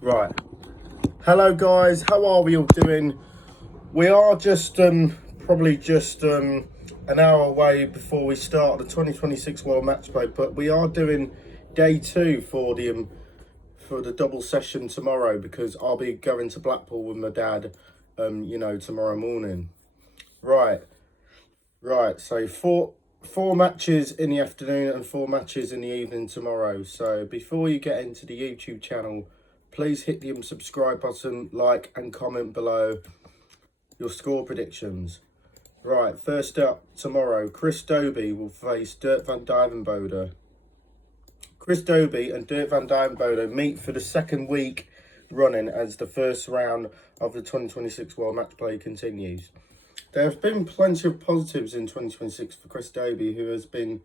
Right. Hello guys, how are we all doing? We are just probably just an hour away before we start the 2026 World Matchplay, but we are doing day 2 for the double session tomorrow because I'll be going to Blackpool with my dad tomorrow morning. Right. So four matches in the afternoon and 4 matches in the evening tomorrow. So before you get into the YouTube channel, please hit the subscribe button, like and comment below your score predictions. Right, first up tomorrow, Dobey will face Dirk van Duijvenbode. Dobey and Dirk van Duijvenbode meet for the second week running as the first round of the 2026 World Matchplay continues. There have been plenty of positives in 2026 for Dobey, who has been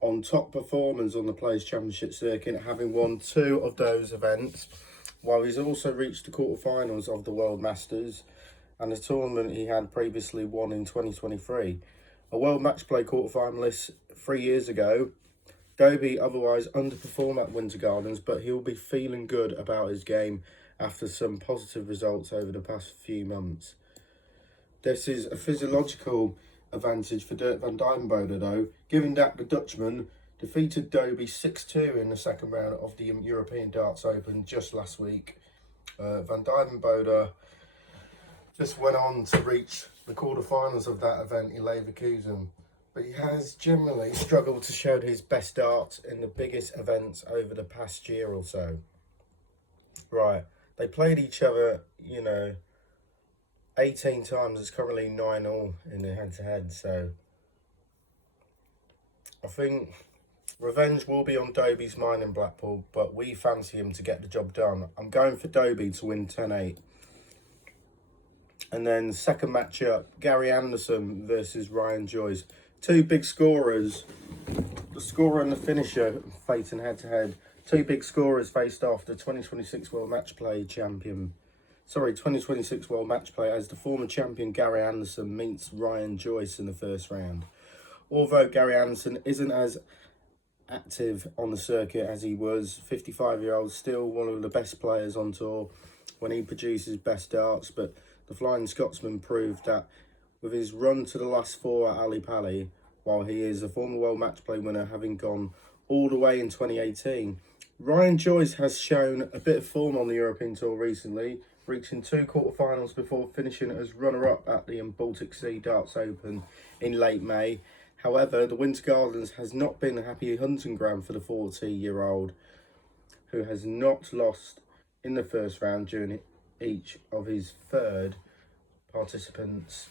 on top performers on the Players' Championship circuit, having won 2 of those events, while he's also reached the quarterfinals of the World Masters and a tournament he had previously won in 2023. A World Matchplay quarterfinalist 3 years ago, Dobey otherwise underperformed at Winter Gardens, but he'll be feeling good about his game after some positive results over the past few months. This is a physiological advantage for Dirk van Duijvenbode though, given that the Dutchman defeated Dobey 6-2 in the second round of the European Darts Open just last week. Van Duijvenbode just went on to reach the quarterfinals of that event in Leverkusen, but he has generally struggled to show his best darts in the biggest events over the past year or so. Right, they played each other, 18 times. It's currently 9-all in the head-to-head, so I think revenge will be on Dobey's mind in Blackpool, but we fancy him to get the job done. I'm going for Dobey to win 10-8. And then second matchup, Gary Anderson versus Ryan Joyce. 2 big scorers. The scorer and the finisher facing head-to-head. 2 big scorers faced off. The 2026 World Matchplay champion. 2026 World Matchplay as the former champion Gary Anderson meets Ryan Joyce in the first round. Although Gary Anderson isn't as active on the circuit as he was, 55-year-old, still one of the best players on tour when he produces best darts, but the Flying Scotsman proved that with his run to the last 4 at Ali Pali, while he is a former World Matchplay winner having gone all the way in 2018, Ryan Joyce has shown a bit of form on the European Tour recently, reaching 2 quarterfinals before finishing as runner-up at the Baltic Sea Darts Open in late May. However, the Winter Gardens has not been a happy hunting ground for the 40-year-old, who has not lost in the first round during each of his third participants,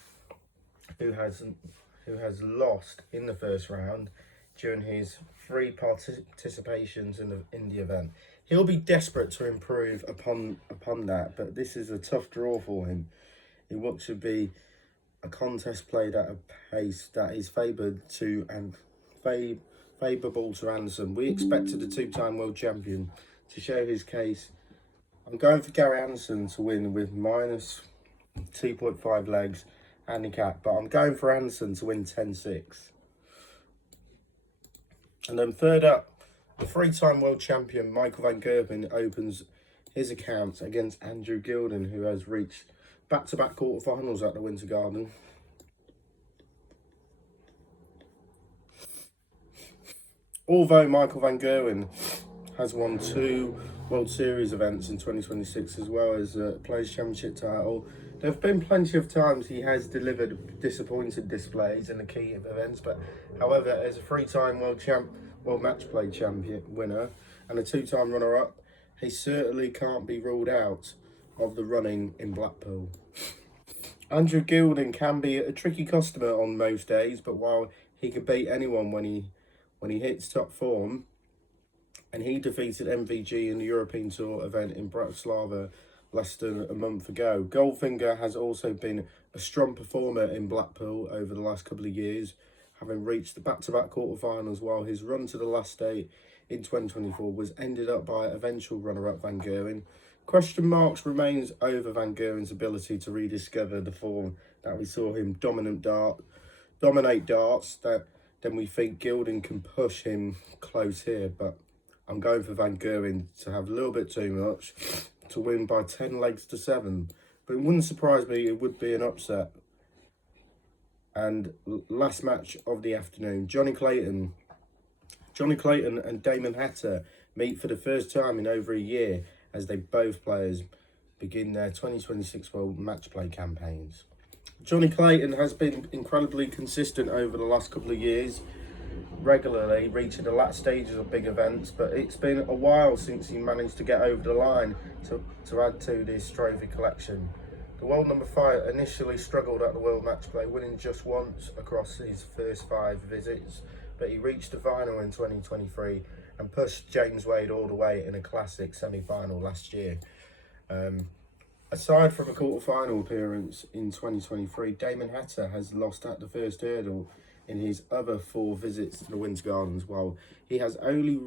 who has lost in the first round during his 3 participations in the event. He'll be desperate to improve upon that, but this is a tough draw for him. It looks to be a contest played at a pace that is favoured to and favourable to Anderson. We expected the 2-time world champion to show his case. I'm going for Gary Anderson to win with minus 2.5 legs handicap, but I'm going for Anderson to win 10-6. And then third up, the 3-time world champion Michael van Gerwen opens his account against Andrew Gilding, who has reached back-to-back quarterfinals at the Winter Garden. Although Michael van Gerwen has won 2 World Series events in 2026 as well as a Players' Championship title, there have been plenty of times he has delivered disappointing displays in the key events, but however, as a 3-time World Matchplay champion winner and a 2-time runner-up, he certainly can't be ruled out of the running in Blackpool. Andrew Gilding can be a tricky customer on most days, but while he can beat anyone when he hits top form, and he defeated MVG in the European Tour event in Bratislava less than a month ago. Goldfinger has also been a strong performer in Blackpool over the last couple of years, having reached the back-to-back quarterfinals, while his run to the last 8 in 2024 was ended up by eventual runner-up Van Gerwen. Question marks remains over Van Gerwen's ability to rediscover the form that we saw him dominate darts. Then we think Gilding can push him close here, but I'm going for Van Gerwen to have a little bit too much. to win by 10 legs to 7. But it wouldn't surprise me, it would be an upset. And last match of the afternoon, Johnny Clayton and Damon Heta meet for the first time in over a year as they both players begin their 2026 World Matchplay campaigns. Johnny Clayton has been incredibly consistent over the last couple of years, regularly reaching the last stages of big events, but it's been a while since he managed to get over the line to add to this trophy collection. The world number 5 initially struggled at the World Matchplay, winning just once across his first 5 visits, but he reached the final in 2023 and pushed James Wade all the way in a classic semi-final last year. Aside from a quarter-final appearance in 2023, Damon Heta has lost at the first hurdle in his other 4 visits to the Winter Gardens, while he has only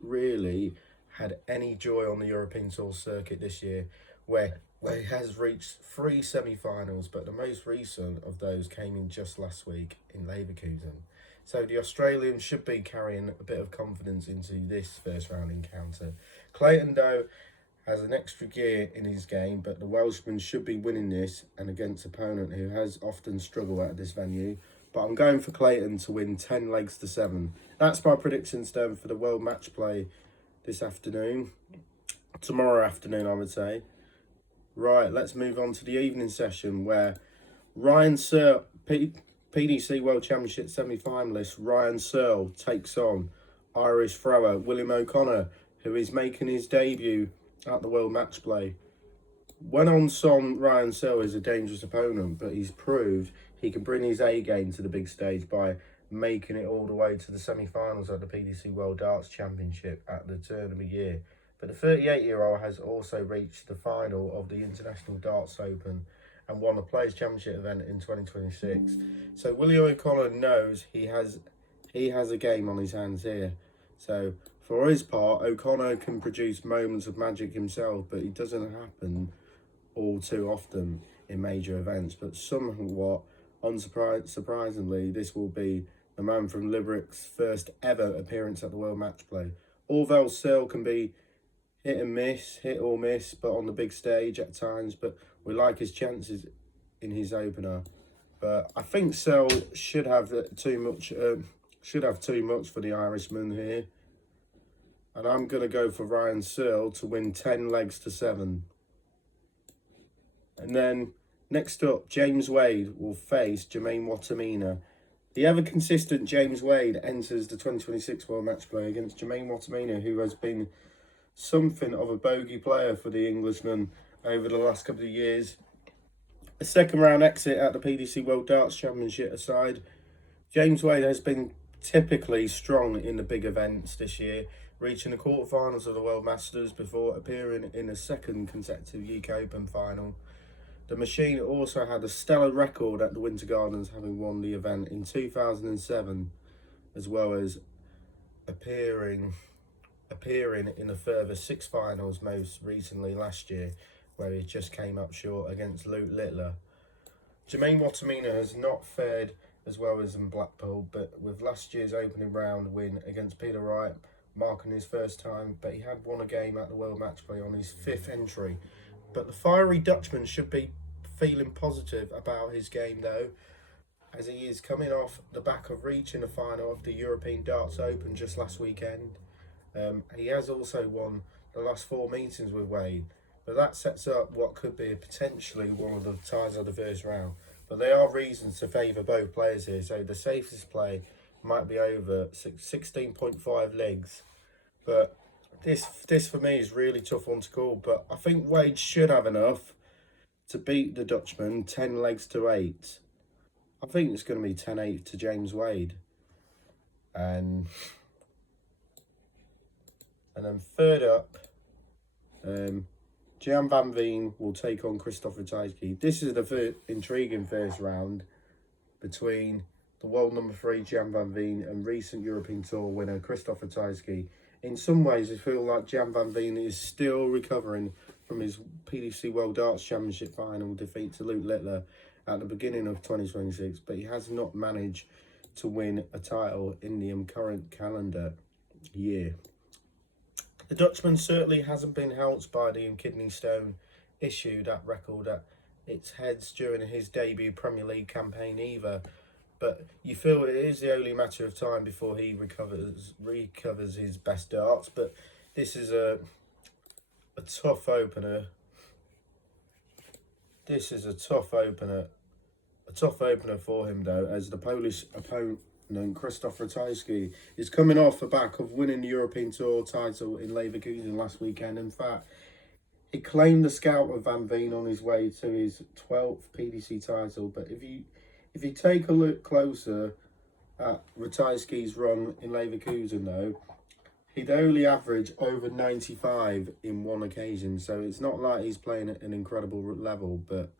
really had any joy on the European Tour circuit this year, where he has reached 3 semi-finals, but the most recent of those came in just last week in Leverkusen. So the Australian should be carrying a bit of confidence into this first round encounter. Clayton, though, has an extra gear in his game, but the Welshman should be winning this and against an opponent who has often struggled at this venue. But I'm going for Clayton to win 10 legs to 7. That's my predictions done for the World Matchplay this afternoon. Tomorrow afternoon, I would say. Right, let's move on to the evening session where Searle, PDC World Championship semi-finalist Ryan Searle takes on Irish thrower William O'Connor, who is making his debut at the World Matchplay. When on song, Ryan Searle is a dangerous opponent, but he's proved he can bring his A game to the big stage by making it all the way to the semi-finals at the PDC World Darts Championship at the turn of the year. But the 38-year-old has also reached the final of the International Darts Open and won the Players' Championship event in 2026. So William O'Connor knows he has a game on his hands here. So for his part, O'Connor can produce moments of magic himself, but it doesn't happen all too often in major events. But somewhat unsurprisingly, this will be the man from Limerick's first ever appearance at the World Matchplay. Although Searle can be hit or miss, but on the big stage at times, but we like his chances in his opener. But I think Searle should have too much for the Irishman here. And I'm going to go for Ryan Searle to win 10 legs to 7. And then next up, James Wade will face Jermaine Wattimena. The ever-consistent James Wade enters the 2026 World Matchplay against Jermaine Wattimena, who has been something of a bogey player for the Englishman over the last couple of years. A second round exit at the PDC World Darts Championship aside, James Wade has been typically strong in the big events this year, reaching the quarterfinals of the World Masters before appearing in a second consecutive UK Open final. The machine also had a stellar record at the Winter Gardens, having won the event in 2007, as well as appearing in a further 6 finals, most recently last year, where he just came up short against Luke Littler. Jermaine Wattimena has not fared as well as in Blackpool, but with last year's opening round win against Peter Wright marking his first time, but he had won a game at the World Matchplay on his 5th entry. But the fiery Dutchman should be feeling positive about his game though, as he is coming off the back of reaching the final of the European Darts Open just last weekend. He has also won the last 4 meetings with Wade, but that sets up what could be potentially one of the ties of the first round. But there are reasons to favour both players here, so the safest play might be over 16.5 legs. But this for me is really tough one to call, but I think Wade should have enough to beat the Dutchman 10 legs to 8. I think it's going to be 10-8 to James Wade. And then third up, Gian van Veen will take on Krzysztof Ratajski. This is the intriguing first round between the world number 3 Gian van Veen and recent European Tour winner Krzysztof Ratajski. In some ways, I feel like Gian van Veen is still recovering from his PDC World Darts Championship final defeat to Luke Littler at the beginning of 2026, but he has not managed to win a title in the current calendar year. The Dutchman certainly hasn't been helped by the kidney stone issue that record at its heads during his debut Premier League campaign either. But you feel it is the only matter of time before he recovers his best darts. But this is a tough opener. This is a tough opener. A tough opener for him though, as the Polish opponent Krzysztof Ratajski is coming off the back of winning the European Tour title in Leverkusen last weekend. In fact, he claimed the scalp of Veen on his way to his 12th PDC title. But if you take a look closer at Ratajski's run in Leverkusen though, he'd only average over 95 in one occasion. So it's not like he's playing at an incredible level. But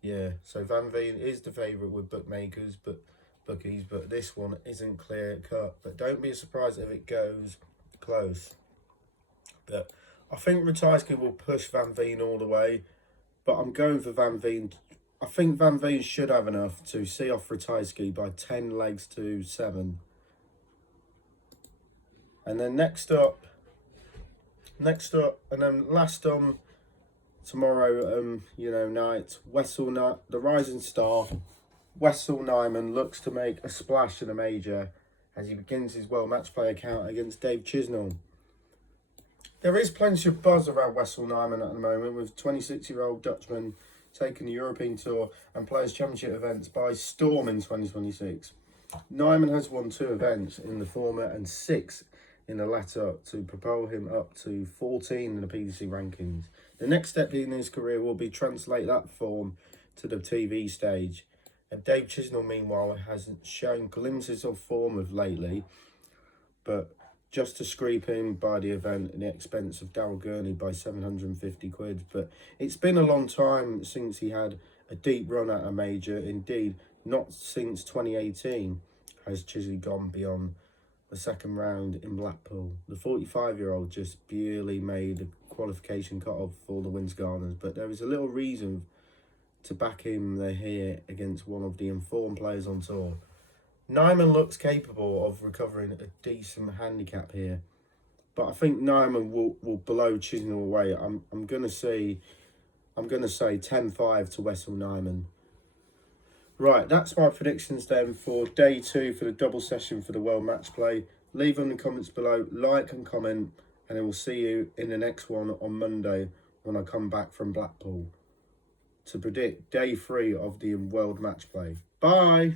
yeah, so Veen is the favourite with bookmakers, bookies, but this one isn't clear cut. But don't be surprised if it goes close. But I think Ratajski will push Veen all the way, but I'm going for Veen. I think Veen should have enough to see off Ratajski by 10 legs to 7. And then next up, and then last tomorrow, night, Wessel, the rising star, Wessel Nijman looks to make a splash in a major as he begins his World Matchplay account against Chisnall. There is plenty of buzz around Wessel Nijman at the moment, with 26-year-old Dutchman taking the European Tour and Players' Championship events by storm in 2026. Nijman has won 2 events in the former and 6 in the latter to propel him up to 14 in the PDC rankings. The next step in his career will be translate that form to the TV stage. And Chisnall, meanwhile, hasn't shown glimpses of form of lately, but just to scrape him by the event at the expense of Gurney by 750 quid. But it's been a long time since he had a deep run at a major. Indeed, not since 2018 has Chisnall gone beyond the second round in Blackpool. The 45-year-old just barely made a qualification cut-off for the Winds Gardeners, but there is a little reason to back him here against one of the informed players on tour. Nijman looks capable of recovering a decent handicap here, but I think Nijman will blow Chisnall away. I'm gonna say 10-5 to Wessel Nijman. Right, that's my predictions then for day 2 for the double session for the World Matchplay. Leave them in the comments below, like and comment, and I will see you in the next one on Monday when I come back from Blackpool to predict day 3 of the World Matchplay. Bye!